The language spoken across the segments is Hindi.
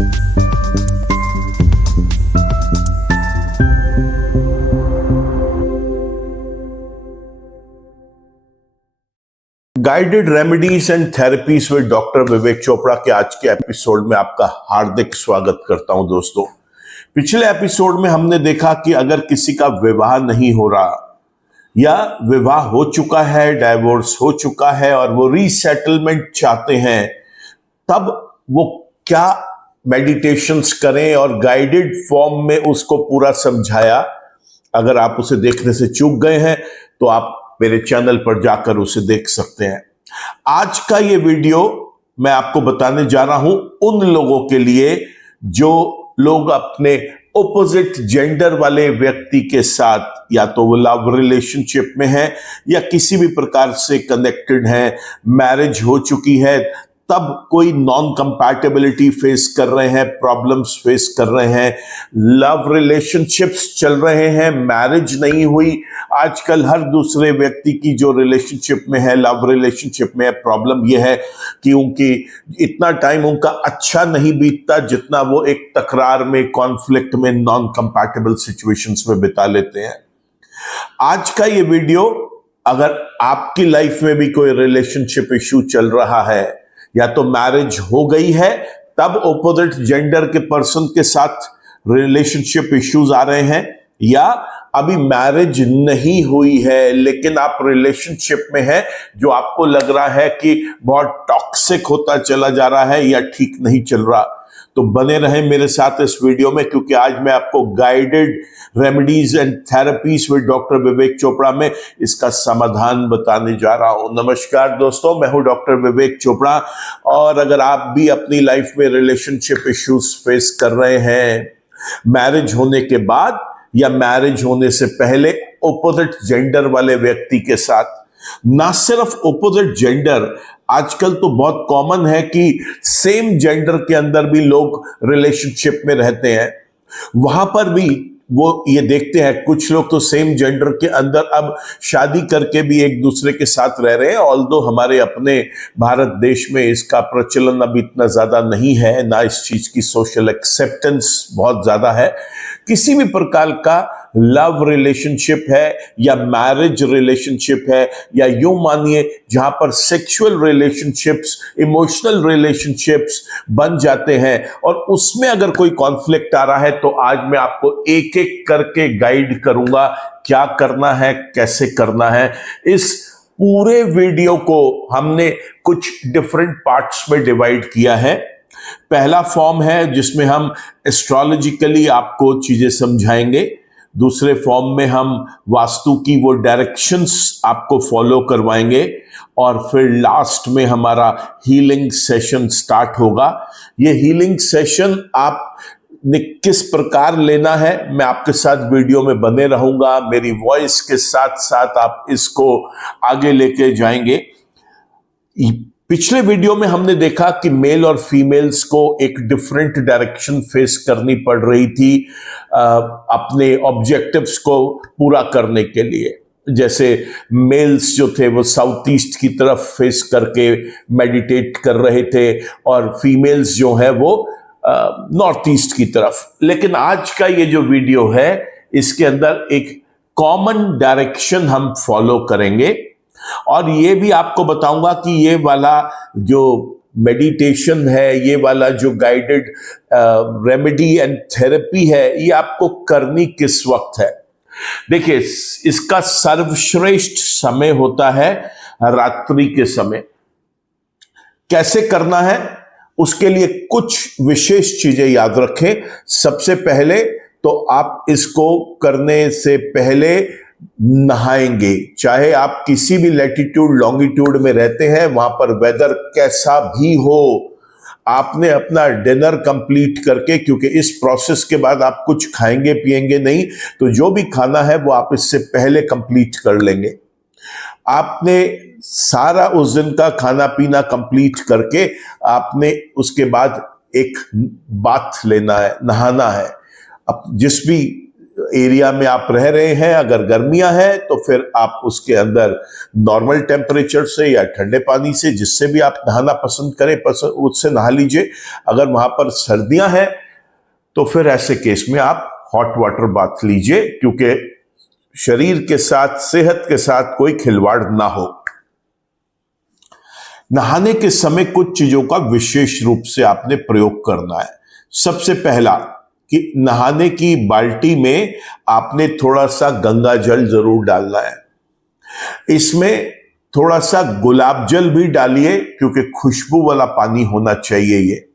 Guided remedies and therapies with doctor Vivek Chopra के आज के एपिसोड में आपका हार्दिक स्वागत करता हूं। दोस्तों, पिछले एपिसोड में हमने देखा कि अगर किसी का विवाह नहीं हो रहा या विवाह हो चुका है, डाइवोर्स हो चुका है और वो रीसेटलमेंट चाहते हैं, तब वो क्या मेडिटेशंस करें और गाइडेड फॉर्म में उसको पूरा समझाया। अगर आप उसे देखने से चूक गए हैं तो आप मेरे चैनल पर जाकर उसे देख सकते हैं। आज का ये वीडियो मैं आपको बताने जा रहा हूं उन लोगों के लिए जो लोग अपने ऑपोजिट जेंडर वाले व्यक्ति के साथ या तो वो लव रिलेशनशिप में है या किसी भी प्रकार से कनेक्टेड है, मैरिज हो चुकी है, तब कोई नॉन कंपैटिबिलिटी फेस कर रहे हैं, प्रॉब्लम्स फेस कर रहे हैं, लव रिलेशनशिप्स चल रहे हैं, मैरिज नहीं हुई। आजकल हर दूसरे व्यक्ति की जो रिलेशनशिप में है, लव रिलेशनशिप में है, प्रॉब्लम यह है कि उनकी इतना टाइम उनका अच्छा नहीं बीतता जितना वो एक तकरार में, कॉन्फ्लिक्ट में, नॉन कंपैटिबल सिचुएशंस में बिता लेते हैं। आज का ये वीडियो, अगर आपकी लाइफ में भी कोई रिलेशनशिप इश्यू चल रहा है या तो मैरिज हो गई है तब ऑपोजिट जेंडर के पर्सन के साथ रिलेशनशिप इश्यूज आ रहे हैं, या अभी मैरिज नहीं हुई है लेकिन आप रिलेशनशिप में हैं जो आपको लग रहा है कि बहुत टॉक्सिक होता चला जा रहा है या ठीक नहीं चल रहा, तो बने रहें मेरे साथ इस वीडियो में, क्योंकि आज मैं आपको guided remedies and therapies with doctor Vivek Chopra में इसका समाधान बताने जा रहा हूं। नमस्कार दोस्तों, मैं हूं डॉक्टर विवेक चोपड़ा, और अगर आप भी अपनी लाइफ में रिलेशनशिप इश्यूज फेस कर रहे हैं, मैरिज होने के बाद या मैरिज होने से पहले ऑपोजिट जेंडर वाले व्यक्ति के साथ, ना सिर्फ ऑपोजिट जेंडर, आजकल तो बहुत कॉमन है कि सेम जेंडर के अंदर भी लोग रिलेशनशिप में रहते हैं, वहां पर भी वो ये देखते हैं कुछ लोग तो सेम जेंडर के अंदर अब शादी करके भी एक दूसरे के साथ रह रहे हैं। ऑल्दो हमारे अपने भारत देश में इसका प्रचलन अभी इतना ज्यादा नहीं है, ना इस चीज की सोशल एक्सेप्टेंस बहुत ज्यादा है। किसी भी प्रकार का लव रिलेशनशिप है या मैरिज रिलेशनशिप है, या यूं मानिए जहां पर सेक्सुअल रिलेशनशिप्स, इमोशनल रिलेशनशिप्स बन जाते हैं और उसमें अगर कोई कॉन्फ्लिक्ट आ रहा है, तो आज मैं आपको एक एक करके गाइड करूंगा क्या करना है, कैसे करना है। इस पूरे वीडियो को हमने कुछ डिफरेंट पार्ट्स में डिवाइड किया है। पहला फॉर्म है जिसमें हम एस्ट्रोलॉजिकली आपको चीजें समझाएंगे, दूसरे फॉर्म में हम वास्तु की वो डायरेक्शंस आपको फॉलो करवाएंगे, और फिर लास्ट में हमारा हीलिंग सेशन स्टार्ट होगा। ये हीलिंग सेशन आप ने किस प्रकार लेना है, मैं आपके साथ वीडियो में बने रहूंगा, मेरी वॉइस के साथ साथ आप इसको आगे लेके जाएंगे। पिछले वीडियो में हमने देखा कि मेल और फीमेल्स को एक डिफरेंट डायरेक्शन फेस करनी पड़ रही थी अपने ऑब्जेक्टिव्स को पूरा करने के लिए। जैसे मेल्स जो थे वो साउथ ईस्ट की तरफ फेस करके मेडिटेट कर रहे थे और फीमेल्स जो है वो नॉर्थ ईस्ट की तरफ। लेकिन आज का ये जो वीडियो है इसके अंदर एक कॉमन डायरेक्शन हम फॉलो करेंगे, और ये भी आपको बताऊंगा कि ये वाला जो मेडिटेशन है, ये वाला जो गाइडेड रेमेडी एंड थेरेपी है, ये आपको करनी किस वक्त है। देखिए, इसका सर्वश्रेष्ठ समय होता है रात्रि के समय। कैसे करना है उसके लिए कुछ विशेष चीजें याद रखें। सबसे पहले तो आप इसको करने से पहले नहाएंगे, चाहे आप किसी भी लैटिट्यूड लॉन्गिट्यूड में रहते हैं, वहां पर वेदर कैसा भी हो, आपने अपना डिनर कंप्लीट करके, क्योंकि इस प्रोसेस के बाद आप कुछ खाएंगे पिएंगे नहीं, तो जो भी खाना है वो आप इससे पहले कंप्लीट कर लेंगे। आपने सारा उस दिन का खाना पीना कंप्लीट करके आपने उसके बाद एक बाथ लेना है, नहाना है। अब जिस भी एरिया में आप रह रहे हैं, अगर गर्मियां हैं तो फिर आप उसके अंदर नॉर्मल टेम्परेचर से या ठंडे पानी से, जिससे भी आप नहाना पसंद करें उससे नहा लीजिए। अगर वहां पर सर्दियां हैं तो फिर ऐसे केस में आप हॉट वाटर बाथ लीजिए, क्योंकि शरीर के साथ, सेहत के साथ कोई खिलवाड़ ना हो। नहाने के समय कुछ चीजों का विशेष रूप से आपने प्रयोग करना है। सबसे पहला कि नहाने की बाल्टी में आपने थोड़ा सा गंगा जल जरूर डालना है। इसमें थोड़ा सा गुलाब जल भी डालिए, क्योंकि खुशबू वाला पानी होना चाहिए।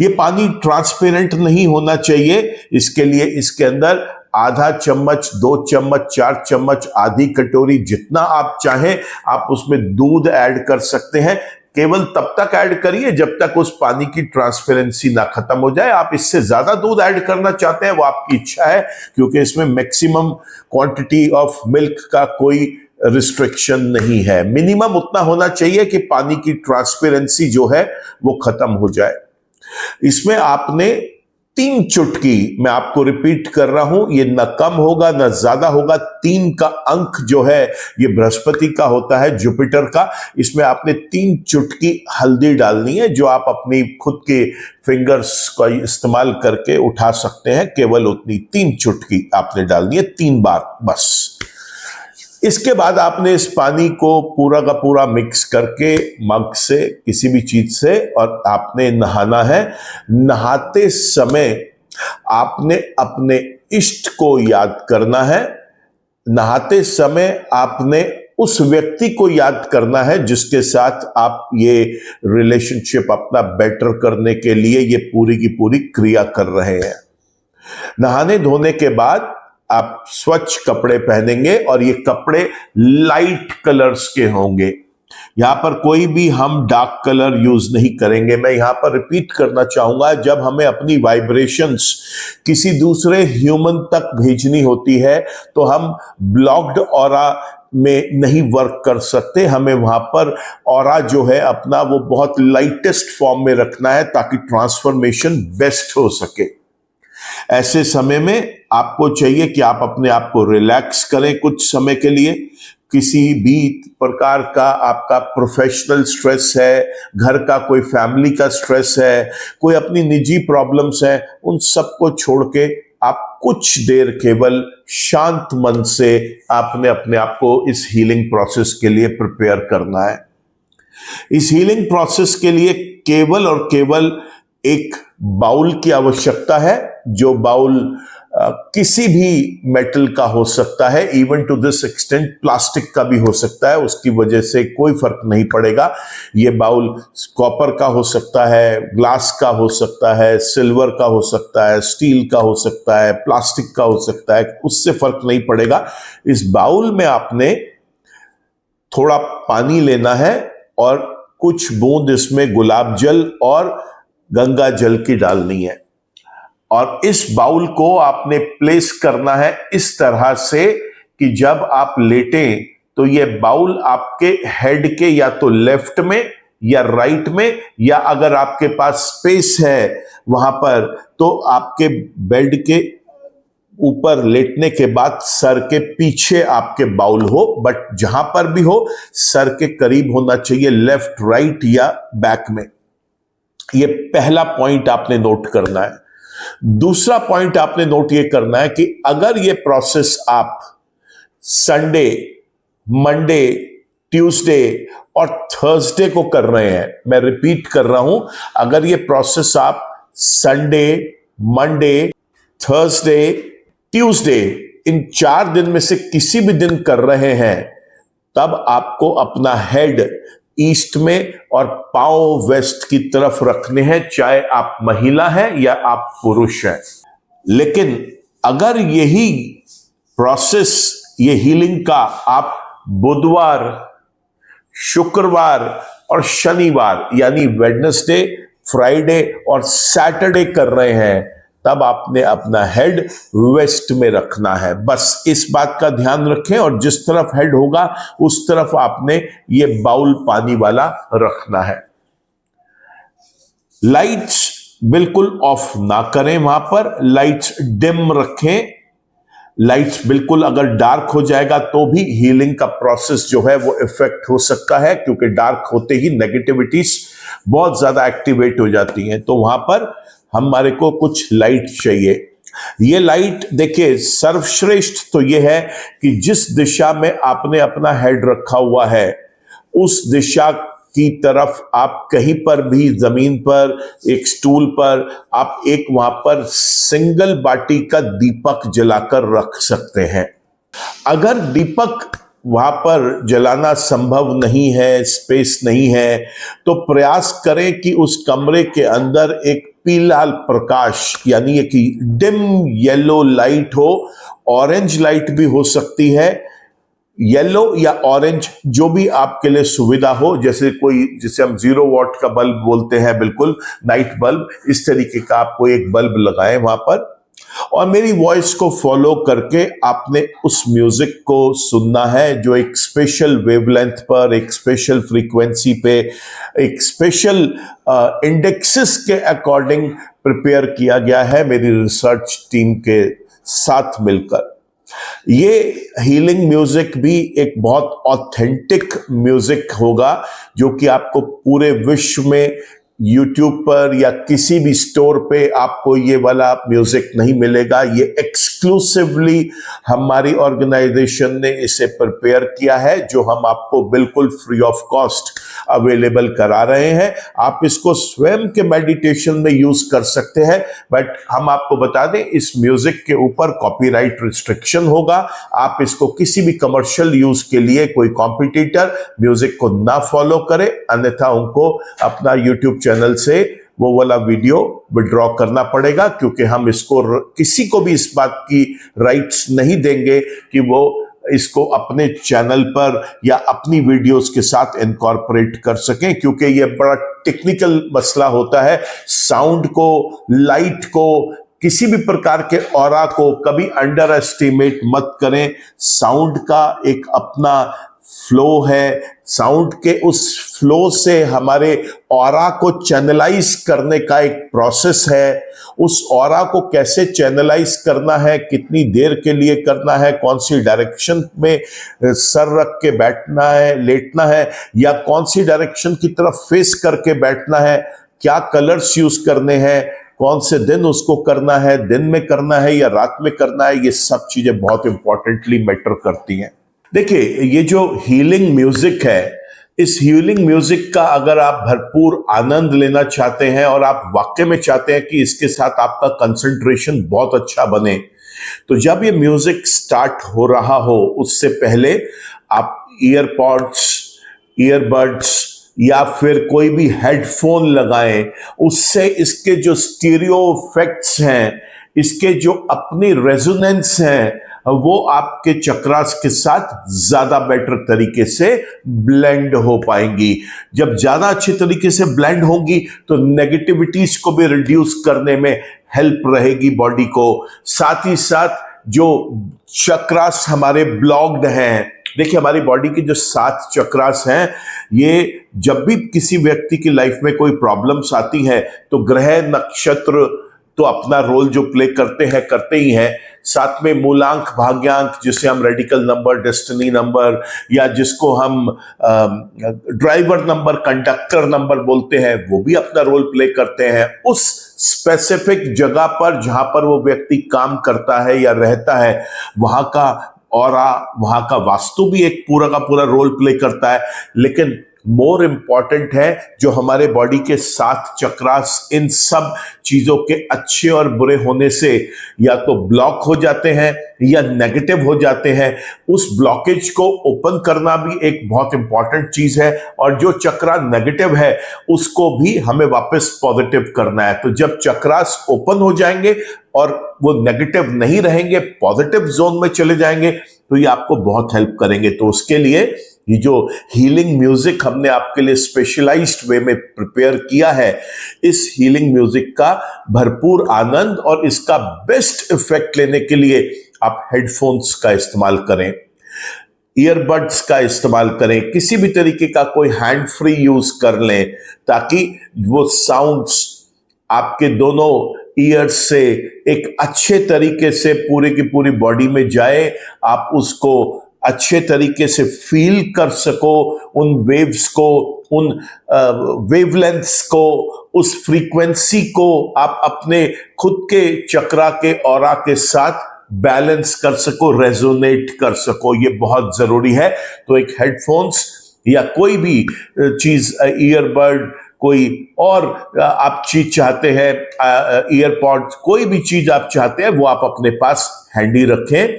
ये पानी ट्रांसपेरेंट नहीं होना चाहिए, इसके लिए इसके अंदर आधा चम्मच, 2 चम्मच, 4 चम्मच, आधी कटोरी, जितना आप चाहें आप उसमें दूध ऐड कर सकते हैं। केवल तब तक ऐड करिए जब तक उस पानी की ट्रांसपेरेंसी ना खत्म हो जाए। आप इससे ज्यादा दूध ऐड करना चाहते हैं वो आपकी इच्छा है, क्योंकि इसमें मैक्सिमम क्वांटिटी ऑफ मिल्क का कोई रिस्ट्रिक्शन नहीं है। मिनिमम उतना होना चाहिए कि पानी की ट्रांसपेरेंसी जो है वो खत्म हो जाए। इसमें आपने 3 चुटकी, मैं आपको रिपीट कर रहा हूं, ये न कम होगा न ज्यादा होगा, 3 का अंक जो है ये बृहस्पति का होता है, जुपिटर का। इसमें आपने 3 चुटकी हल्दी डालनी है, जो आप अपनी खुद के फिंगर्स का इस्तेमाल करके उठा सकते हैं। केवल उतनी 3 चुटकी आपने डालनी है, 3 बार बस। इसके बाद आपने इस पानी को पूरा का पूरा मिक्स करके मग से, किसी भी चीज से, और आपने नहाना है। नहाते समय आपने अपने इष्ट को याद करना है। नहाते समय आपने उस व्यक्ति को याद करना है जिसके साथ आप ये रिलेशनशिप अपना बेटर करने के लिए ये पूरी की पूरी क्रिया कर रहे हैं। नहाने धोने के बाद आप स्वच्छ कपड़े पहनेंगे, और ये कपड़े लाइट कलर्स के होंगे। यहां पर कोई भी हम डार्क कलर यूज नहीं करेंगे। मैं यहां पर रिपीट करना चाहूंगा, जब हमें अपनी वाइब्रेशंस किसी दूसरे ह्यूमन तक भेजनी होती है तो हम ब्लॉक्ड ऑरा में नहीं वर्क कर सकते। हमें वहां पर ऑरा जो है अपना वो बहुत लाइटेस्ट फॉर्म में रखना है, ताकि ट्रांसफॉर्मेशन बेस्ट हो सके। ऐसे समय में आपको चाहिए कि आप अपने आप को रिलैक्स करें कुछ समय के लिए। किसी भी प्रकार का आपका प्रोफेशनल स्ट्रेस है, घर का कोई फैमिली का स्ट्रेस है, कोई अपनी निजी प्रॉब्लम्स है, उन सब को छोड़ के आप कुछ देर केवल शांत मन से आपने अपने आप को इस हीलिंग प्रोसेस के लिए प्रिपेयर करना है। इस हीलिंग प्रोसेस के लिए केवल और केवल एक बाउल की आवश्यकता है, जो बाउल किसी भी मेटल का हो सकता है, even to this extent plastic का भी हो सकता है, उसकी वजह से कोई फर्क नहीं पड़ेगा। ये बाउल कॉपर का हो सकता है, ग्लास का हो सकता है, सिल्वर का हो सकता है, स्टील का हो सकता है, प्लास्टिक का हो सकता है, उससे फर्क नहीं पड़ेगा। इस बाउल में आपने थोड़ा पानी लेना है और कुछ बूंद इसमें गुलाब जल और गंगा जल की डालनी है, और इस बाउल को आपने प्लेस करना है इस तरह से कि जब आप लेटें तो ये बाउल आपके हेड के या तो लेफ्ट में या राइट में, या अगर आपके पास स्पेस है वहां पर तो आपके बेड के ऊपर लेटने के बाद सर के पीछे आपके बाउल हो, बट जहां पर भी हो सर के करीब होना चाहिए, लेफ्ट, राइट या बैक में। ये पहला पॉइंट आपने नोट करना है। दूसरा पॉइंट आपने नोट ये करना है कि अगर ये प्रोसेस आप संडे, मंडे, ट्यूसडे और थर्सडे को कर रहे हैं, मैं रिपीट कर रहा हूं, अगर ये प्रोसेस आप संडे, मंडे, थर्सडे, ट्यूसडे, इन 4 दिन में से किसी भी दिन कर रहे हैं, तब आपको अपना हेड ईस्ट में और पांव वेस्ट की तरफ रखने हैं, चाहे आप महिला हैं या आप पुरुष हैं। लेकिन अगर यही प्रोसेस, ये हीलिंग का आप बुधवार, शुक्रवार और शनिवार यानी वेडनेसडे, फ्राइडे और सैटरडे कर रहे हैं, तब आपने अपना हेड वेस्ट में रखना है। बस इस बात का ध्यान रखें, और जिस तरफ हेड होगा उस तरफ आपने ये बाउल पानी वाला रखना है। लाइट्स बिल्कुल ऑफ ना करें, वहां पर लाइट्स डिम रखें। लाइट्स बिल्कुल अगर डार्क हो जाएगा तो भी हीलिंग का प्रोसेस जो है वो इफेक्ट हो सकता है, क्योंकि डार्क होते ही नेगेटिविटीज बहुत ज्यादा एक्टिवेट हो जाती हैं। तो वहां पर हमारे को कुछ लाइट चाहिए। ये लाइट देखिए, सर्वश्रेष्ठ तो ये है कि जिस दिशा में आपने अपना हेड रखा हुआ है उस दिशा की तरफ आप कहीं पर भी जमीन पर, एक स्टूल पर, आप एक वहां पर सिंगल बाटी का दीपक जलाकर रख सकते हैं। अगर दीपक वहां पर जलाना संभव नहीं है, स्पेस नहीं है, तो प्रयास करें कि उस कमरे के अंदर एक पीला प्रकाश यानी कि डिम येलो लाइट हो। ऑरेंज लाइट भी हो सकती है, येलो या ऑरेंज, जो भी आपके लिए सुविधा हो। जैसे कोई, जिसे हम 0 वॉट का बल्ब बोलते हैं, बिल्कुल नाइट बल्ब, इस तरीके का आप कोई एक बल्ब लगाएं वहां पर। और मेरी वॉइस को फॉलो करके आपने उस म्यूजिक को सुनना है जो एक स्पेशल वेवलेंथ पर, एक स्पेशल फ्रीक्वेंसी पे, एक स्पेशल इंडेक्सेस के अकॉर्डिंग प्रिपेयर किया गया है मेरी रिसर्च टीम के साथ मिलकर। ये हीलिंग म्यूजिक भी एक बहुत ऑथेंटिक म्यूजिक होगा जो कि आपको पूरे विश्व में YouTube पर या किसी भी स्टोर पे आपको ये वाला म्यूजिक नहीं मिलेगा। ये एक्सक्लूसिवली हमारी ऑर्गेनाइजेशन ने इसे प्रिपेयर किया है, जो हम आपको बिल्कुल फ्री ऑफ कॉस्ट अवेलेबल करा रहे हैं। आप इसको स्वयं के मेडिटेशन में यूज कर सकते हैं, बट हम आपको बता दें इस म्यूजिक के ऊपर कॉपीराइट रिस्ट्रिक्शन होगा। आप इसको किसी भी कमर्शियल यूज के लिए कोई कॉम्पिटिटर म्यूजिक को ना फॉलो करे, अन्यथा उनको अपना यूट्यूब चैनल से वो वाला वीडियो विड्रॉ करना पड़ेगा, क्योंकि हम इसको किसी को भी इस बात की राइट्स नहीं देंगे कि वो इसको अपने चैनल पर या अपनी वीडियोस के साथ इनकॉर्पोरेट कर सकें, क्योंकि ये बड़ा टेक्निकल मसला होता है। साउंड को, लाइट को, किसी भी प्रकार के ऑरा को कभी अंडर एस्टिमेट मत करें। साउंड का एक अपना फ्लो है, साउंड के उस फ्लो से हमारे ऑरा को चैनलाइज करने का एक प्रोसेस है। उस ऑरा को कैसे चैनलाइज करना है, कितनी देर के लिए करना है, कौन सी डायरेक्शन में सर रख के बैठना है, लेटना है, या कौन सी डायरेक्शन की तरफ फेस करके बैठना है, क्या कलर्स यूज करने हैं, कौन से दिन उसको करना है, दिन में करना है या रात में करना है, ये सब चीजें बहुत इंपॉर्टेंटली मैटर करती हैं। देखिए, ये जो हीलिंग म्यूजिक है, इस हीलिंग म्यूजिक का अगर आप भरपूर आनंद लेना चाहते हैं और आप वाकई में चाहते हैं कि इसके साथ आपका कंसंट्रेशन बहुत अच्छा बने, तो जब ये म्यूजिक स्टार्ट हो रहा हो उससे पहले आप ईयरपॉड्स, ईयरबड्स या फिर कोई भी हेडफोन लगाएं। उससे इसके जो स्टीरियो इफेक्ट्स हैं, इसके जो अपनी रेजोनेंस हैं, वो आपके चक्रास के साथ ज्यादा बेटर तरीके से ब्लेंड हो पाएंगी। जब ज्यादा अच्छे तरीके से ब्लेंड होंगी तो नेगेटिविटीज को भी रिड्यूस करने में हेल्प रहेगी बॉडी को। साथ ही साथ जो चक्रास हमारे ब्लॉक्ड हैं, देखिए हमारी बॉडी के जो 7 चक्रास हैं, ये जब भी किसी व्यक्ति की लाइफ में कोई प्रॉब्लम्स आती है तो ग्रह नक्षत्र तो अपना रोल जो प्ले करते ही हैं। साथ में मूलांक, भाग्यांक, जिसे हम रेडिकल नंबर, डेस्टिनी नंबर, या जिसको हम ड्राइवर नंबर, कंडक्टर नंबर बोलते हैं, वो भी अपना रोल प्ले करते हैं। उस स्पेसिफिक जगह पर जहां पर वो व्यक्ति काम करता है या रहता है, वहां का ऑरा, वहां का वास्तु भी एक पूरा का पूरा रोल प्ले करता है। लेकिन मोर इंपॉर्टेंट है जो हमारे बॉडी के 7 चक्रास इन सब चीजों के अच्छे और बुरे होने से या तो ब्लॉक हो जाते हैं या नेगेटिव हो जाते हैं। उस ब्लॉकेज को ओपन करना भी एक बहुत इंपॉर्टेंट चीज है, और जो चक्रा नेगेटिव है उसको भी हमें वापस पॉजिटिव करना है। तो जब चक्रास ओपन हो जाएंगे और वो नेगेटिव नहीं रहेंगे, पॉजिटिव जोन में चले जाएंगे, तो ये आपको बहुत हेल्प करेंगे। तो उसके लिए ये जो हीलिंग म्यूजिक हमने आपके लिए स्पेशलाइज्ड वे में प्रिपेयर किया है, इस हीलिंग म्यूजिक का भरपूर आनंद और इसका बेस्ट इफेक्ट लेने के लिए आप हेडफोन्स का इस्तेमाल करें, ईयरबड्स का इस्तेमाल करें, किसी भी तरीके का कोई हैंड फ्री यूज कर लें, ताकि वो साउंड्स आपके दोनों ईयर से एक अच्छे तरीके से पूरे की पूरी बॉडी में जाए, आप उसको अच्छे तरीके से फील कर सको, उन वेव्स को, उन वेवलेंथ्स को, उस फ्रीक्वेंसी को आप अपने खुद के चक्रा के ऑरा के साथ बैलेंस कर सको, रेजोनेट कर सको। ये बहुत जरूरी है। तो एक हेडफोन्स या कोई भी चीज, ईयरबड, कोई और आप चीज चाहते हैं, ईयरपॉड्स, कोई भी चीज आप चाहते हैं वो आप अपने पास हैंडी रखें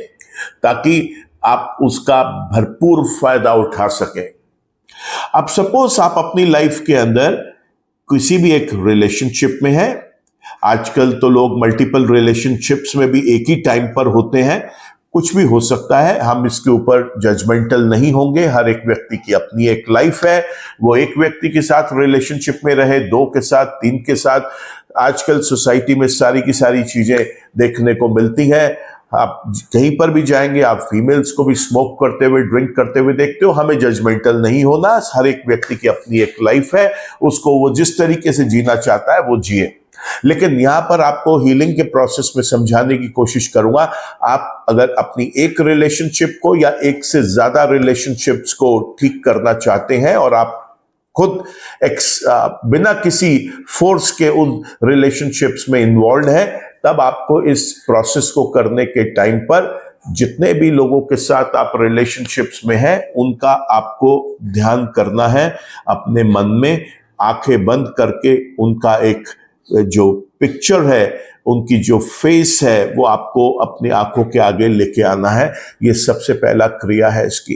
ताकि आप उसका भरपूर फायदा उठा सकें। अब सपोज आप अपनी लाइफ के अंदर किसी भी एक रिलेशनशिप में हैं। आजकल तो लोग मल्टीपल रिलेशनशिप्स में भी एक ही टाइम पर होते हैं। कुछ भी हो सकता है, हम इसके ऊपर जजमेंटल नहीं होंगे। हर एक व्यक्ति की अपनी एक लाइफ है। वो एक व्यक्ति के साथ रिलेशनशिप में रहे, दो के साथ, तीन के साथ। आजकल सोसाइटी में सारी की सारी चीजें देखने को मिलती हैं। आप कहीं पर भी जाएंगे, आप फीमेल्स को भी स्मोक करते हुए, ड्रिंक करते हुए देखते हो। हमें जजमेंटल नहीं होना। हर एक व्यक्ति की अपनी एक लाइफ है, उसको वो जिस तरीके से जीना चाहता है वो जिए। लेकिन यहां पर आपको हीलिंग के प्रोसेस में समझाने की कोशिश करूंगा। आप अगर अपनी एक रिलेशनशिप को या एक से ज्यादा रिलेशनशिप्स को ठीक करना चाहते हैं और आप खुद बिना किसी फोर्स के उन रिलेशनशिप्स में इन्वॉल्व है, तब आपको इस प्रोसेस को करने के टाइम पर जितने भी लोगों के साथ आप रिलेशनशिप्स में हैं उनका आपको ध्यान करना है। अपने मन में आंखें बंद करके उनका एक जो पिक्चर है, उनकी जो फेस है, वो आपको अपनी आंखों के आगे लेके आना है। ये सबसे पहला क्रिया है इसकी।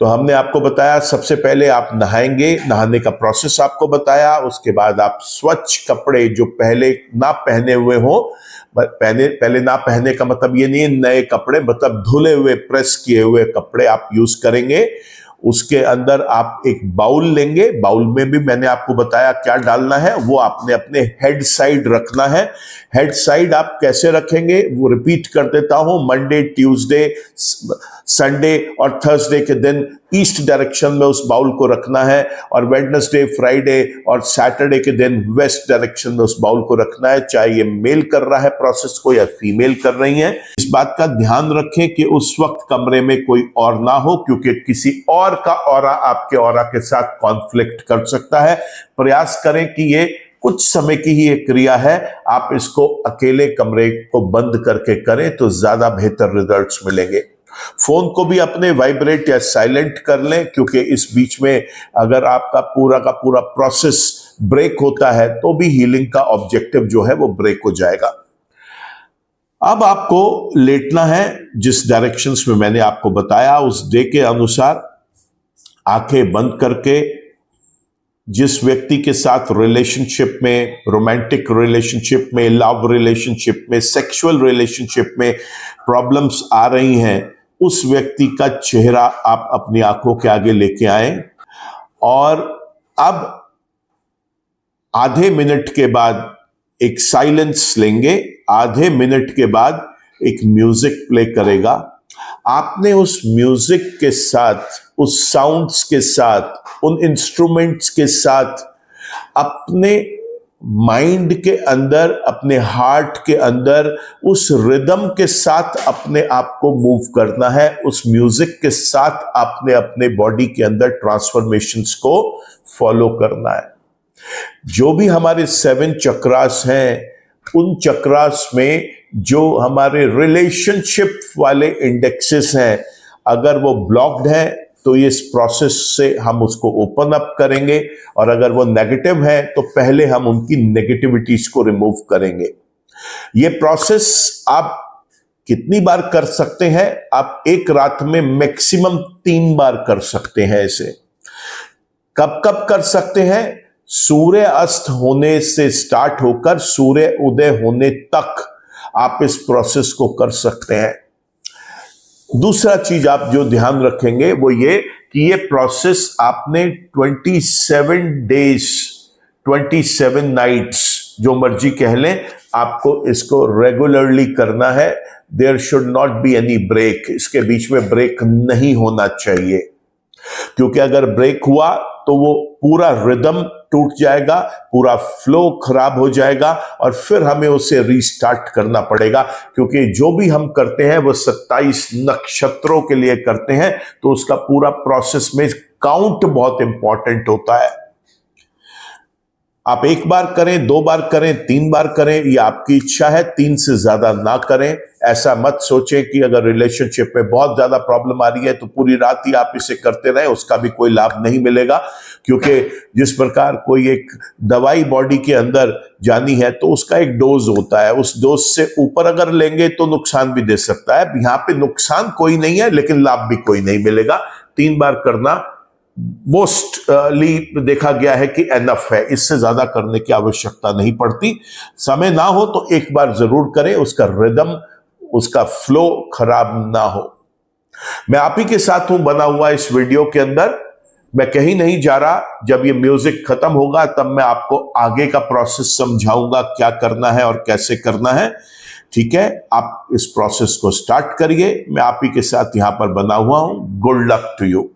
तो हमने आपको बताया सबसे पहले आप नहाएंगे, नहाने का प्रोसेस आपको बताया। उसके बाद आप स्वच्छ कपड़े जो पहले ना पहने हुए हो, पहले ना पहने का मतलब ये नहीं है नए कपड़े, मतलब धुले हुए, प्रेस किए हुए कपड़े आप यूज करेंगे। उसके अंदर आप एक बाउल लेंगे। बाउल में भी मैंने आपको बताया क्या डालना है। वो आपने अपने हेड साइड रखना है। हेड साइड आप कैसे रखेंगे वो रिपीट कर देता हूं। मंडे, ट्यूसडे, संडे और थर्सडे के दिन ईस्ट डायरेक्शन में उस बाउल को रखना है, और वेडनेसडे, फ्राइडे और सैटरडे के दिन वेस्ट डायरेक्शन में उस बाउल को रखना है। चाहे ये मेल कर रहा है प्रोसेस को या फीमेल कर रही है। इस बात का ध्यान रखें कि उस वक्त कमरे में कोई और ना हो, क्योंकि किसी और का ऑरा आपके ऑरा के साथ कॉन्फ्लिक्ट कर सकता है। प्रयास करें कि ये कुछ समय की ही एक क्रिया है। आप इसको अकेले कमरे को बंद करके करें तो ज्यादा बेहतर रिजल्ट्स मिलेंगे। फोन को भी अपने वाइब्रेट या साइलेंट कर लें, क्योंकि इस बीच में अगर आपका पूरा का पूरा प्रोसेस ब्रेक होता है तो भी हीलिंग का ऑब्जेक्टिव जो है वो ब्रेक हो जाएगा। अब आपको लेटना है जिस डायरेक्शंस में मैंने आपको बताया, उस डे के अनुसार आंखें बंद करके। जिस व्यक्ति के साथ रिलेशनशिप में, रोमांटिक रिलेशनशिप में, लव रिलेशनशिप में, सेक्सुअल रिलेशनशिप में प्रॉब्लम्स आ रही हैं, उस व्यक्ति का चेहरा आप अपनी आंखों के आगे लेके आए, और अब आधे मिनट के बाद एक साइलेंस लेंगे। आधे मिनट के बाद एक म्यूजिक प्ले करेगा। आपने उस म्यूजिक के साथ, उस साउंड्स के साथ, उन इंस्ट्रूमेंट्स के साथ अपने माइंड के अंदर, अपने हार्ट के अंदर उस रिदम के साथ अपने आप को मूव करना है। उस म्यूजिक के साथ आपने अपने बॉडी के अंदर ट्रांसफॉर्मेशंस को फॉलो करना है। जो भी हमारे 7 चक्रास हैं, उन चक्रास में जो हमारे रिलेशनशिप वाले इंडेक्सेस हैं, अगर वो ब्लॉक्ड है तो इस प्रोसेस से हम उसको ओपन अप करेंगे, और अगर वो नेगेटिव है तो पहले हम उनकी नेगेटिविटीज को रिमूव करेंगे। ये प्रोसेस आप कितनी बार कर सकते हैं? आप एक रात में मैक्सिमम 3 बार कर सकते हैं इसे। कब कब कर सकते हैं? सूर्य अस्त होने से स्टार्ट होकर सूर्य उदय होने तक आप इस प्रोसेस को कर सकते हैं। दूसरा चीज आप जो ध्यान रखेंगे वो ये कि ये प्रोसेस आपने 27 डेज, 27 नाइट्स, जो मर्जी कह लें, आपको इसको रेगुलरली करना है। There should not be any break. इसके बीच में ब्रेक नहीं होना चाहिए, क्योंकि अगर ब्रेक हुआ तो वो पूरा रिदम टूट जाएगा, पूरा फ्लो खराब हो जाएगा और फिर हमें उसे रीस्टार्ट करना पड़ेगा, क्योंकि जो भी हम करते हैं वो 27 नक्षत्रों के लिए करते हैं, तो उसका पूरा प्रोसेस में काउंट बहुत इंपॉर्टेंट होता है। आप एक बार करें, 2 बार करें, 3 बार करें, ये आपकी इच्छा है, 3 से ज्यादा ना करें। ऐसा मत सोचें कि अगर रिलेशनशिप में बहुत ज्यादा प्रॉब्लम आ रही है तो पूरी रात ही आप इसे करते रहें, उसका भी कोई लाभ नहीं मिलेगा। क्योंकि जिस प्रकार कोई एक दवाई बॉडी के अंदर जानी है तो उसका एक डोज होता है, उस डोज से ऊपर अगर लेंगे तो नुकसान भी दे सकता है। यहां पे नुकसान कोई नहीं है लेकिन लाभ भी कोई नहीं मिलेगा। 3 बार करना मोस्टली देखा गया है कि एनफ है, इससे ज्यादा करने की आवश्यकता नहीं पड़ती। समय ना हो तो एक बार जरूर करें, उसका रिदम, उसका फ्लो खराब ना हो। मैं आप ही के साथ हूं बना हुआ इस वीडियो के अंदर, मैं कहीं नहीं जा रहा। जब ये म्यूजिक खत्म होगा तब मैं आपको आगे का प्रोसेस समझाऊंगा, क्या करना है और कैसे करना है। ठीक है, आप इस प्रोसेस को स्टार्ट करिए, मैं आप ही के साथ यहां पर बना हुआ हूं। Good luck to you.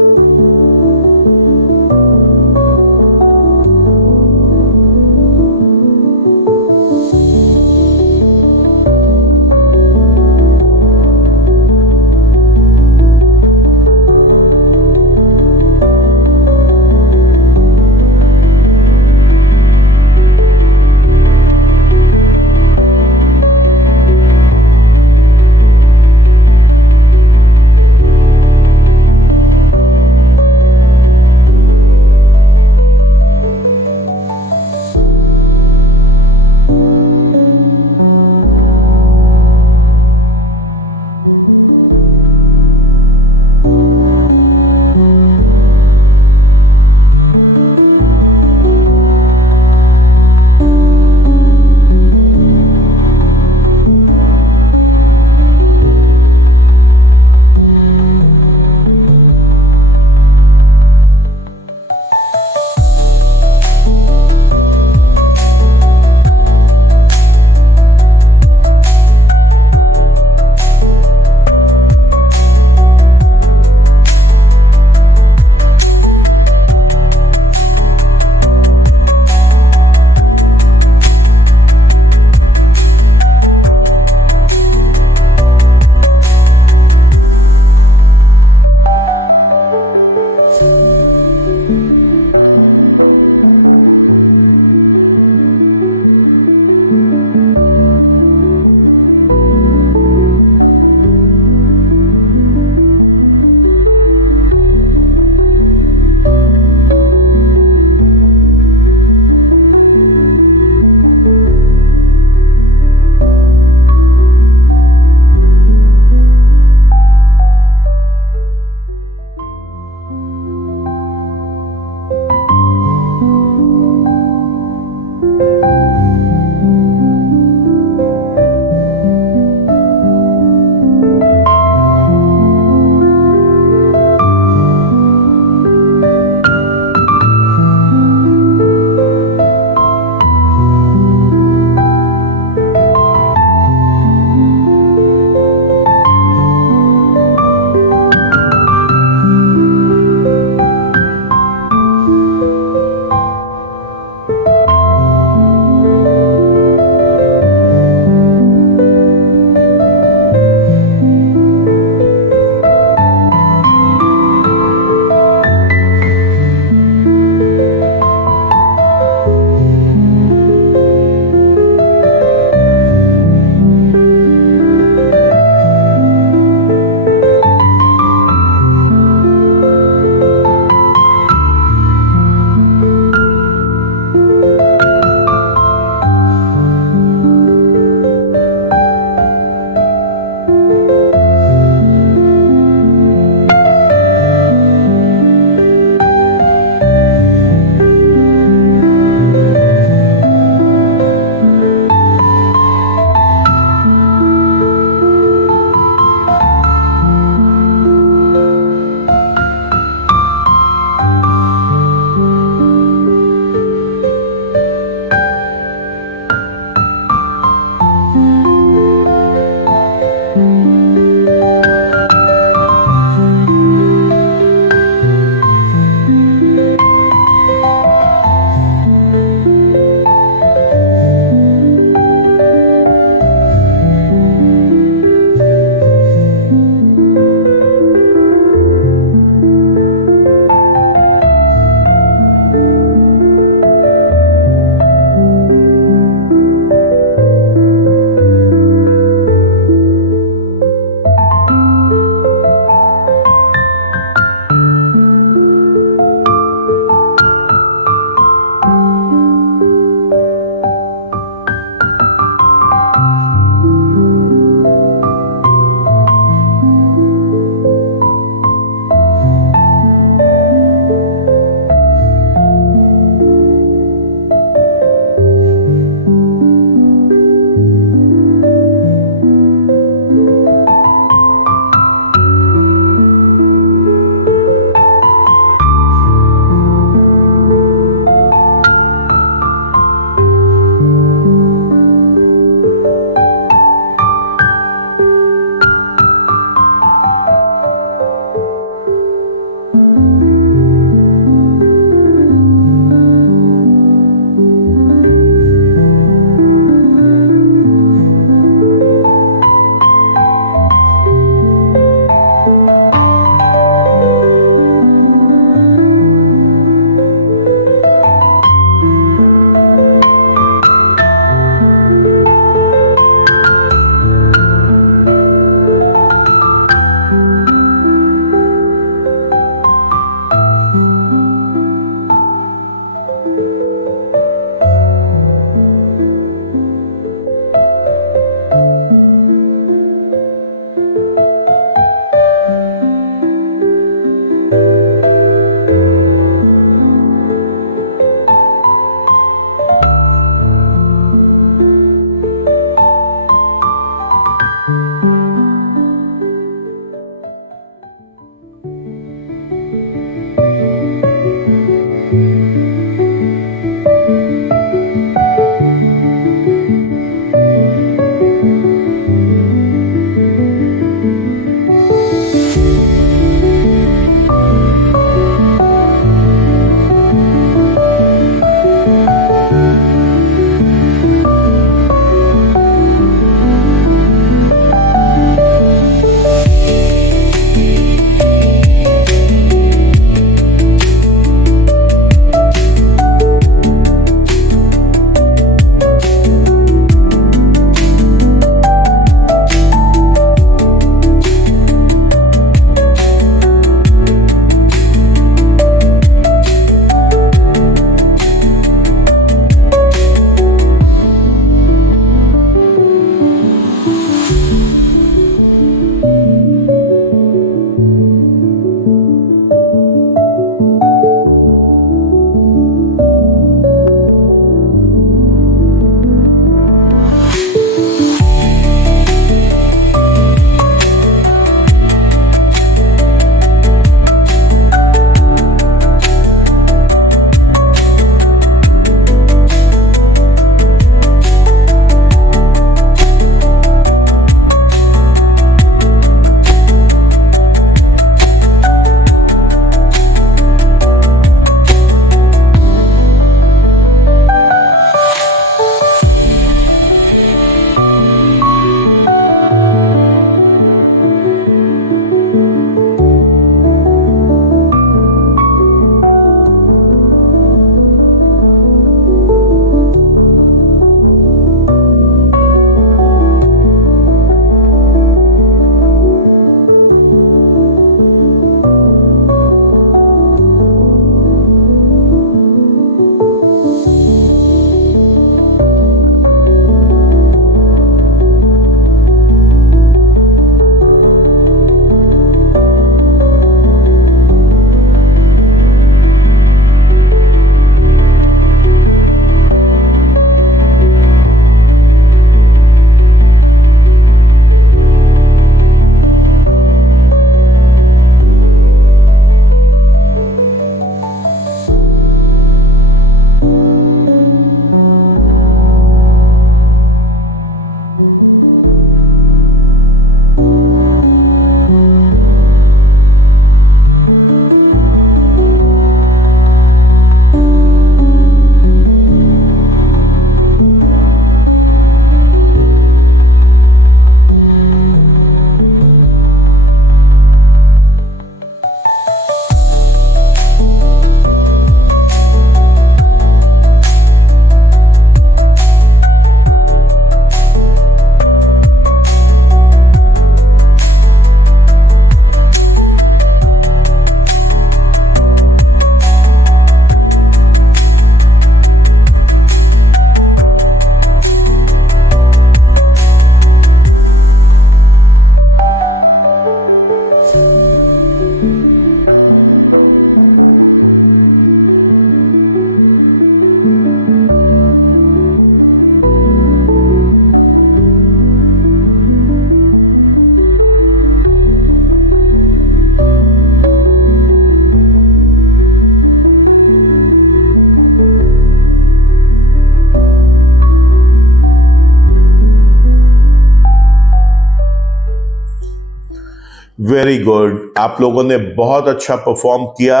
Very good, आप लोगों ने बहुत अच्छा परफॉर्म किया।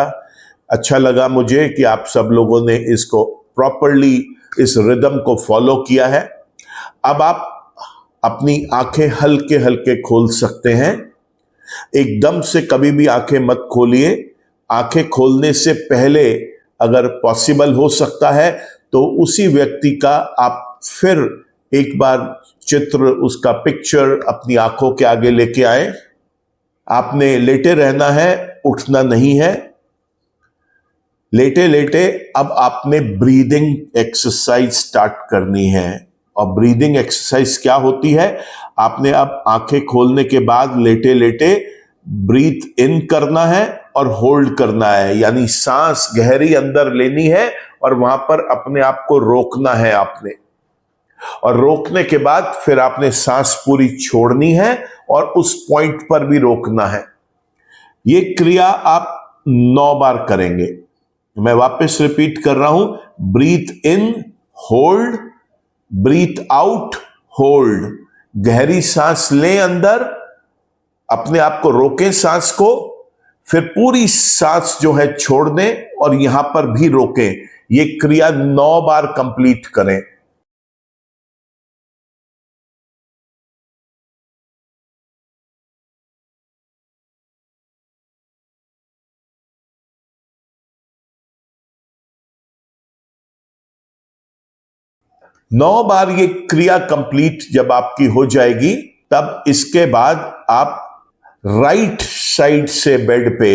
अच्छा लगा मुझे कि आप सब लोगों ने इसको प्रॉपरली, इस रिदम को फॉलो किया है। अब आप अपनी आंखें हल्के हल्के खोल सकते हैं। एकदम से कभी भी आंखें मत खोलिए। आंखें खोलने से पहले अगर पॉसिबल हो सकता है तो उसी व्यक्ति का आप फिर एक बार चित्र, उसका पिक्चर अपनी आंखों के आगे लेके आए। आपने लेटे रहना है, उठना नहीं है। लेटे लेटे अब आपने ब्रीदिंग एक्सरसाइज स्टार्ट करनी है। और ब्रीदिंग एक्सरसाइज क्या होती है? आपने अब आंखें खोलने के बाद लेटे लेटे ब्रीथ इन करना है और होल्ड करना है, यानी सांस गहरी अंदर लेनी है और वहां पर अपने आप को रोकना है आपने। और रोकने के बाद फिर आपने सांस पूरी छोड़नी है और उस पॉइंट पर भी रोकना है। ये क्रिया आप 9 बार करेंगे। मैं वापस रिपीट कर रहा हूं, breathe in hold, breathe out hold. गहरी सांस लें अंदर, अपने आप को रोकें सांस को, फिर पूरी सांस जो है छोड़ दें और यहां पर भी रोकें। ये क्रिया 9 बार कंप्लीट करें। नौ बार ये क्रिया कंप्लीट जब आपकी हो जाएगी, तब इसके बाद आप राइट साइड से बेड पे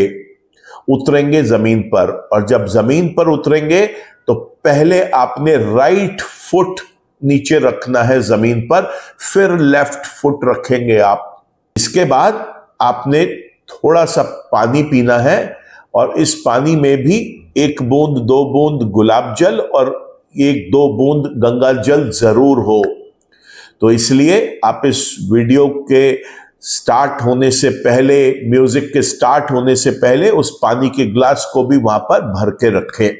उतरेंगे जमीन पर। और जब जमीन पर उतरेंगे तो पहले आपने राइट फुट नीचे रखना है जमीन पर, फिर लेफ्ट फुट रखेंगे आप। इसके बाद आपने थोड़ा सा पानी पीना है और इस पानी में भी 1 बूंद 2 बूंद गुलाब जल और 1-2 बूंद गंगा जल जरूर हो। तो इसलिए आप इस वीडियो के स्टार्ट होने से पहले, म्यूजिक के स्टार्ट होने से पहले उस पानी के ग्लास को भी वहां पर भर के रखें।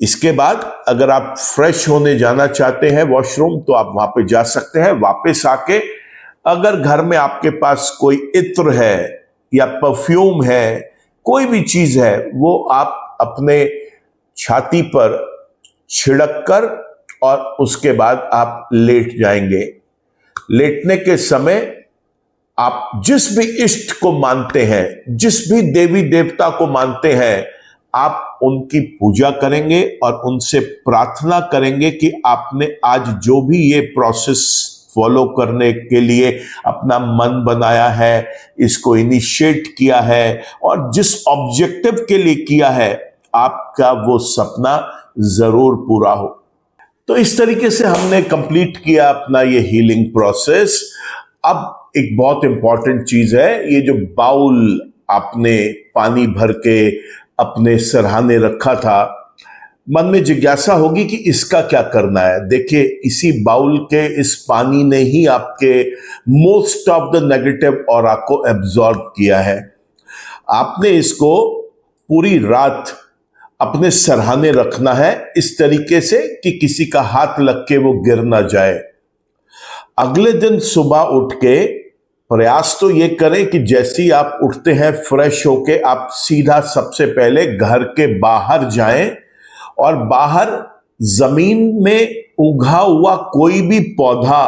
इसके बाद अगर आप फ्रेश होने जाना चाहते हैं वॉशरूम, तो आप वहां पे जा सकते हैं। वापस आके अगर घर में आपके पास कोई इत्र है या परफ्यूम है, कोई भी चीज है, वो आप अपने छाती पर छिड़क कर और उसके बाद आप लेट जाएंगे। लेटने के समय आप जिस भी इष्ट को मानते हैं, जिस भी देवी देवता को मानते हैं, आप उनकी पूजा करेंगे और उनसे प्रार्थना करेंगे कि आपने आज जो भी ये प्रोसेस फॉलो करने के लिए अपना मन बनाया है, इसको इनिशिएट किया है और जिस ऑब्जेक्टिव के लिए किया है, आपका वो सपना जरूर पूरा हो। तो इस तरीके से हमने कंप्लीट किया अपना ये हीलिंग प्रोसेस। अब एक बहुत इंपॉर्टेंट चीज है, ये जो बाउल आपने पानी भर के अपने सरहाने रखा था, मन में जिज्ञासा होगी कि इसका क्या करना है। देखिए, इसी बाउल के इस पानी ने ही आपके most of the negative aura को एब्जॉर्ब किया है। आपने इसको पूरी रात अपने सरहाने रखना है, इस तरीके से कि किसी का हाथ लग के वो गिर ना जाए। अगले दिन सुबह उठ के प्रयास तो ये करें कि जैसे ही आप उठते हैं फ्रेश होके, आप सीधा सबसे पहले घर के बाहर जाएं और बाहर जमीन में उगा हुआ कोई भी पौधा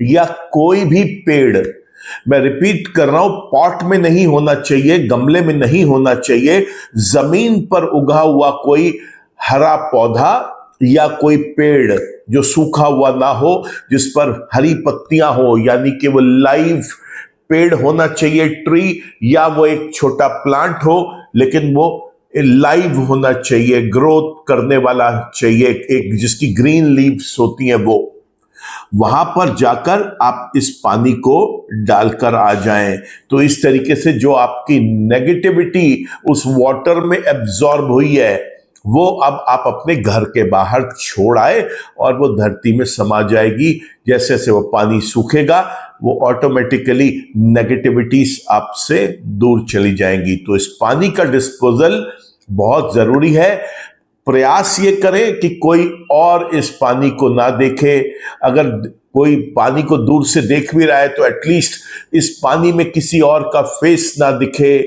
या कोई भी पेड़, मैं रिपीट कर रहा हूं, पॉट में नहीं होना चाहिए, गमले में नहीं होना चाहिए, जमीन पर उगा हुआ कोई हरा पौधा या कोई पेड़ जो सूखा हुआ ना हो, जिस पर हरी पत्तियां हो, यानी कि वो लाइव पेड़ होना चाहिए, ट्री, या वो एक छोटा प्लांट हो लेकिन वो लाइव होना चाहिए, ग्रोथ करने वाला चाहिए, एक जिसकी ग्रीन लीव्स होती हैं वो। वहां पर जाकर आप इस पानी को डालकर आ जाएं। तो इस तरीके से जो आपकी नेगेटिविटी उस वाटर में एब्जॉर्ब हुई है, वो अब आप अपने घर के बाहर छोड़ आए और वो धरती में समा जाएगी। जैसे जैसे वो पानी सूखेगा, वो ऑटोमेटिकली नेगेटिविटीज आपसे दूर चली जाएंगी। तो इस पानी का डिस्पोजल बहुत जरूरी है। प्रयास ये करें कि कोई और इस पानी को ना देखे। अगर कोई पानी को दूर से देख भी रहा है तो एटलीस्ट इस पानी में किसी और का फेस ना दिखे,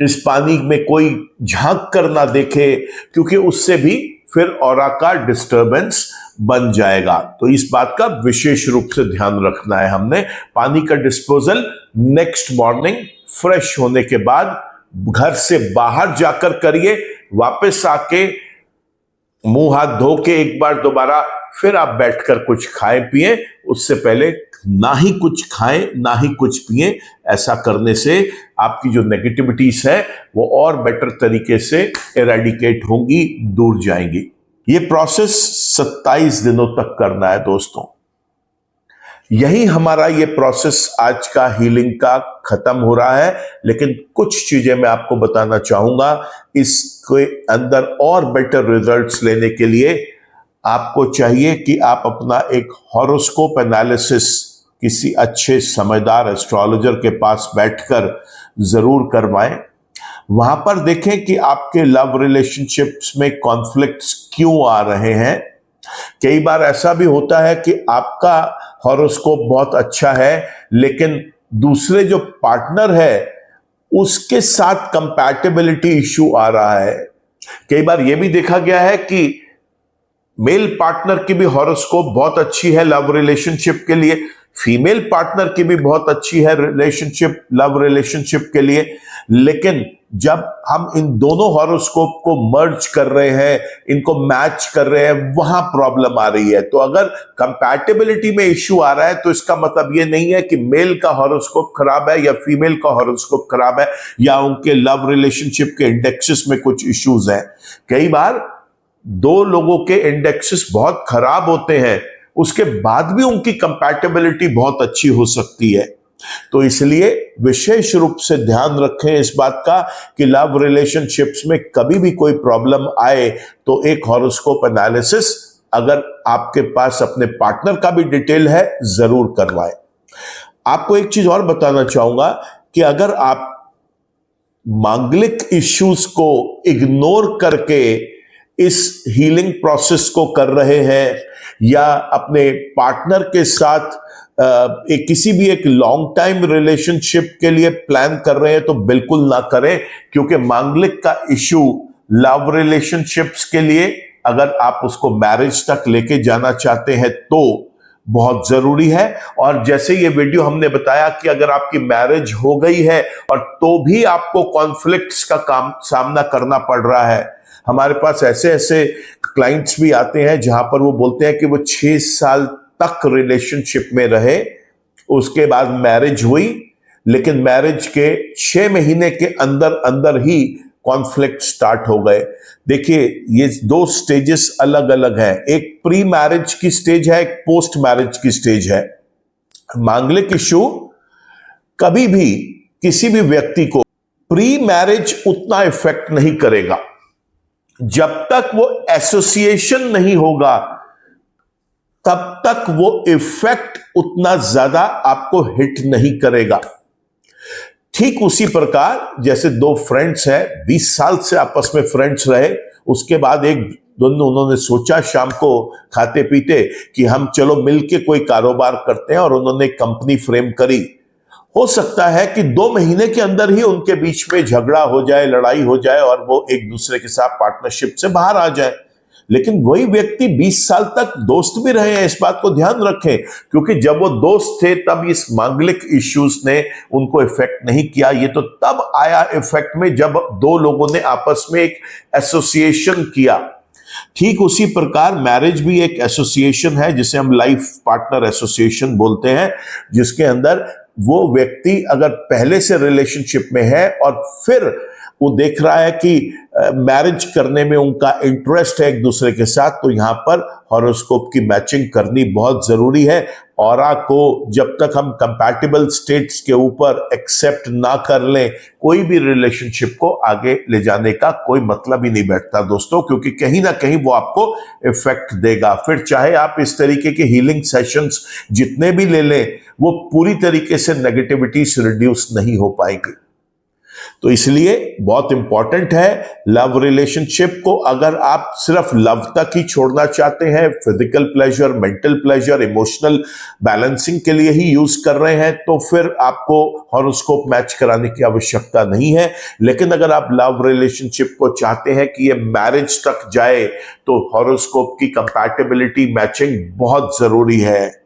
इस पानी में कोई झांक कर ना देखे, क्योंकि उससे भी फिर ऑरा का डिस्टर्बेंस बन जाएगा। तो इस बात का विशेष रूप से ध्यान रखना है हमने। पानी का डिस्पोजल नेक्स्ट मॉर्निंग फ्रेश होने के बाद घर से बाहर जाकर करिए। वापस आके मुंह हाथ धो के एक बार दोबारा फिर आप बैठकर कुछ खाएं पिए। उससे पहले ना ही कुछ खाएं ना ही कुछ पिए। ऐसा करने से आपकी जो नेगेटिविटीज है वो और बेटर तरीके से एरेडिकेट होंगी, दूर जाएंगी। ये प्रोसेस 27 दिनों तक करना है दोस्तों। यही हमारा ये प्रोसेस आज का हीलिंग का खत्म हो रहा है, लेकिन कुछ चीजें मैं आपको बताना चाहूंगा। इसके अंदर और बेटर रिजल्ट्स लेने के लिए आपको चाहिए कि आप अपना एक हॉरोस्कोप एनालिसिस किसी अच्छे समझदार एस्ट्रोलॉजर के पास बैठकर जरूर करवाएं। वहां पर देखें कि आपके लव रिलेशनशिप्स में कॉन्फ्लिक्ट्स क्यों आ रहे हैं। कई बार ऐसा भी होता है कि आपका हॉरोस्कोप बहुत अच्छा है, लेकिन दूसरे जो पार्टनर है उसके साथ कंपैटिबिलिटी इश्यू आ रहा है। कई बार यह भी देखा गया है कि मेल पार्टनर की भी हॉरोस्कोप बहुत अच्छी है लव रिलेशनशिप के लिए, फीमेल पार्टनर की भी बहुत अच्छी है लव रिलेशनशिप के लिए, लेकिन जब हम इन दोनों हॉरोस्कोप को मर्ज कर रहे हैं, इनको मैच कर रहे हैं, वहां प्रॉब्लम आ रही है। तो अगर कंपैटिबिलिटी में इश्यू आ रहा है तो इसका मतलब यह नहीं है कि मेल का हॉरोस्कोप खराब है या फीमेल का हॉरोस्कोप खराब है या उनके लव रिलेशनशिप के इंडेक्सेस में कुछ इश्यूज हैं। कई बार दो लोगों के इंडेक्सेस बहुत खराब होते हैं, उसके बाद भी उनकी कंपैटिबिलिटी बहुत अच्छी हो सकती है। तो इसलिए विशेष रूप से ध्यान रखें इस बात का कि लव रिलेशनशिप्स में कभी भी कोई प्रॉब्लम आए तो एक हॉरोस्कोप एनालिसिस अगर आपके पास अपने पार्टनर का भी डिटेल है जरूर करवाएं। आपको एक चीज और बताना चाहूंगा कि अगर आप मांगलिक इश्यूज को इग्नोर करके इस हीलिंग प्रोसेस को कर रहे हैं या अपने पार्टनर के साथ किसी भी एक लॉन्ग टाइम रिलेशनशिप के लिए प्लान कर रहे हैं तो बिल्कुल ना करें, क्योंकि मांगलिक का इश्यू लव रिलेशनशिप्स के लिए अगर आप उसको मैरिज तक लेके जाना चाहते हैं तो बहुत जरूरी है। और जैसे ये वीडियो हमने बताया कि अगर आपकी मैरिज हो गई है और तो भी आपको कॉन्फ्लिक्ट्स का सामना करना पड़ रहा है, हमारे पास ऐसे ऐसे क्लाइंट्स भी आते हैं जहां पर वो बोलते हैं कि वो 6 साल तक रिलेशनशिप में रहे, उसके बाद मैरिज हुई, लेकिन मैरिज के 6 महीने के अंदर अंदर ही कॉन्फ्लिक्ट स्टार्ट हो गए। देखिए, ये 2 स्टेजेस अलग अलग हैं। एक प्री मैरिज की स्टेज है, एक पोस्ट मैरिज की स्टेज है। मांगलिक इश्यू कभी भी किसी भी व्यक्ति को प्री मैरिज उतना इफेक्ट नहीं करेगा। जब तक वो एसोसिएशन नहीं होगा तब तक वो इफेक्ट उतना ज्यादा आपको हिट नहीं करेगा। ठीक उसी प्रकार जैसे 2 फ्रेंड्स हैं, 20 साल से आपस में फ्रेंड्स रहे, उसके बाद एक दोनों उन्होंने सोचा शाम को खाते पीते कि हम चलो मिलके कोई कारोबार करते हैं, और उन्होंने कंपनी फ्रेम करी। हो सकता है कि 2 महीने के अंदर ही उनके बीच में झगड़ा हो जाए, लड़ाई हो जाए और वो एक दूसरे के साथ पार्टनरशिप से बाहर आ जाए, लेकिन वही व्यक्ति 20 साल तक दोस्त भी रहे हैं। इस बात को ध्यान रखें, क्योंकि जब वो दोस्त थे तब इस मांगलिक इश्यूज ने उनको इफेक्ट नहीं किया। ये तो तब आया इफेक्ट में जब 2 लोगों ने आपस में एक एसोसिएशन किया। ठीक उसी प्रकार मैरिज भी एक एसोसिएशन है जिसे हम लाइफ पार्टनर एसोसिएशन बोलते हैं, जिसके अंदर वो व्यक्ति अगर पहले से रिलेशनशिप में है और फिर वो देख रहा है कि मैरिज करने में उनका इंटरेस्ट है एक दूसरे के साथ, तो यहां पर हॉरोस्कोप की मैचिंग करनी बहुत जरूरी है। ऑरा को जब तक हम कंपैटिबल स्टेट्स के ऊपर एक्सेप्ट ना कर लें, कोई भी रिलेशनशिप को आगे ले जाने का कोई मतलब ही नहीं बैठता दोस्तों, क्योंकि कहीं ना कहीं वो आपको इफेक्ट देगा। फिर चाहे आप इस तरीके के हीलिंग सेशंस जितने भी ले लें, वो पूरी तरीके से नेगेटिविटी से रिड्यूस नहीं हो पाएंगी। तो इसलिए बहुत इंपॉर्टेंट है लव रिलेशनशिप को। अगर आप सिर्फ लव तक ही छोड़ना चाहते हैं, physical pleasure, mental pleasure, emotional balancing के लिए ही यूज कर रहे हैं, तो फिर आपको हॉरोस्कोप मैच कराने की आवश्यकता नहीं है। लेकिन अगर आप लव रिलेशनशिप को चाहते हैं कि ये मैरिज तक जाए, तो हॉरोस्कोप की कंपैटिबिलिटी मैचिंग बहुत जरूरी है।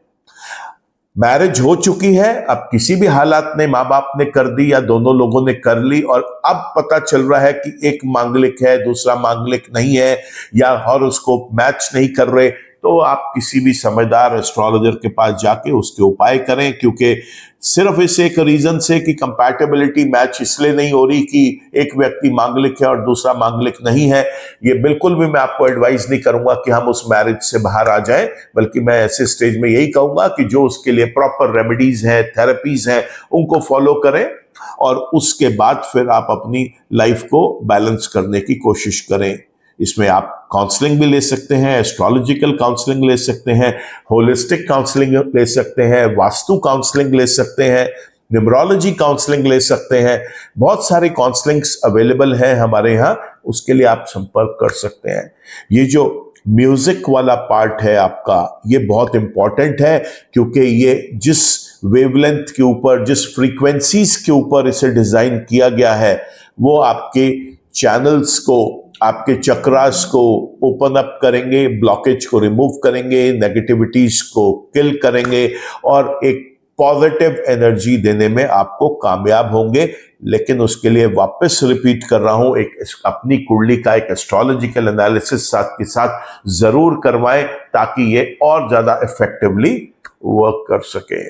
मैरिज हो चुकी है, अब किसी भी हालात ने माँ बाप ने कर दी या दोनों लोगों ने कर ली, और अब पता चल रहा है कि एक मांगलिक है, दूसरा मांगलिक नहीं है, या हॉरोस्कोप मैच नहीं कर रहे, तो आप किसी भी समझदार एस्ट्रोलॉजर के पास जाके उसके उपाय करें। क्योंकि सिर्फ इस एक रीजन से कि कंपैटिबिलिटी मैच इसलिए नहीं हो रही कि एक व्यक्ति मांगलिक है और दूसरा मांगलिक नहीं है, ये बिल्कुल भी मैं आपको एडवाइस नहीं करूंगा कि हम उस मैरिज से बाहर आ जाएं। बल्कि मैं ऐसे स्टेज में यही कहूंगा कि जो उसके लिए प्रॉपर रेमेडीज हैं, थेरेपीज हैं, उनको फॉलो करें, और उसके बाद फिर आप अपनी लाइफ को बैलेंस करने की कोशिश करें। इसमें आप काउंसलिंग भी ले सकते हैं, एस्ट्रोलॉजिकल काउंसलिंग ले सकते हैं, होलिस्टिक काउंसलिंग ले सकते हैं, वास्तु काउंसलिंग ले सकते हैं, न्यूमरोलॉजी काउंसलिंग ले सकते हैं। बहुत सारे काउंसलिंग्स अवेलेबल हैं हमारे यहाँ, उसके लिए आप संपर्क कर सकते हैं। ये जो म्यूजिक वाला पार्ट है आपका, ये बहुत इंपॉर्टेंट है, क्योंकि ये जिस वेवलेंथ के ऊपर, जिस फ्रीक्वेंसीज के ऊपर इसे डिजाइन किया गया है, वो आपके चैनल्स को, आपके चक्रास को ओपन अप करेंगे, ब्लॉकेज को रिमूव करेंगे, नेगेटिविटीज को किल करेंगे, और एक पॉजिटिव एनर्जी देने में आपको कामयाब होंगे। लेकिन उसके लिए वापस रिपीट कर रहा हूं, एक अपनी कुंडली का एक एस्ट्रोलॉजिकल एनालिसिस साथ के साथ जरूर करवाएं, ताकि ये और ज्यादा इफेक्टिवली वर्क कर सके।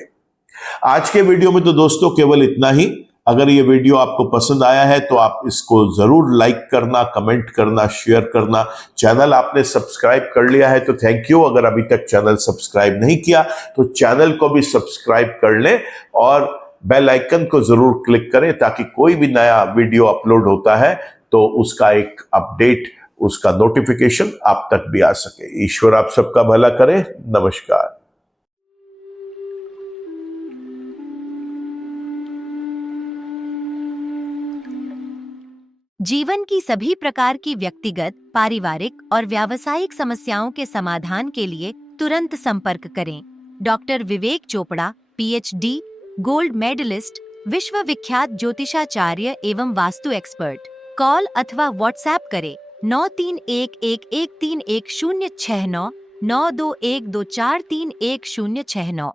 आज के वीडियो में तो दोस्तों केवल इतना ही। अगर ये वीडियो आपको पसंद आया है तो आप इसको जरूर लाइक करना, कमेंट करना, शेयर करना। चैनल आपने सब्सक्राइब कर लिया है तो थैंक यू। अगर अभी तक चैनल सब्सक्राइब नहीं किया तो चैनल को भी सब्सक्राइब कर लें, और बेल आइकन को जरूर क्लिक करें, ताकि कोई भी नया वीडियो अपलोड होता है तो उसका एक अपडेट, उसका नोटिफिकेशन आप तक भी आ सके। ईश्वर आप सबका भला करे। नमस्कार। जीवन की सभी प्रकार की व्यक्तिगत, पारिवारिक और व्यावसायिक समस्याओं के समाधान के लिए तुरंत संपर्क करें। Doctor Vivek Chopra, PhD, gold medallist, विश्व विख्यात ज्योतिषाचार्य एवं वास्तु एक्सपर्ट। कॉल अथवा व्हाट्सएप करें 9311131069 9212431069।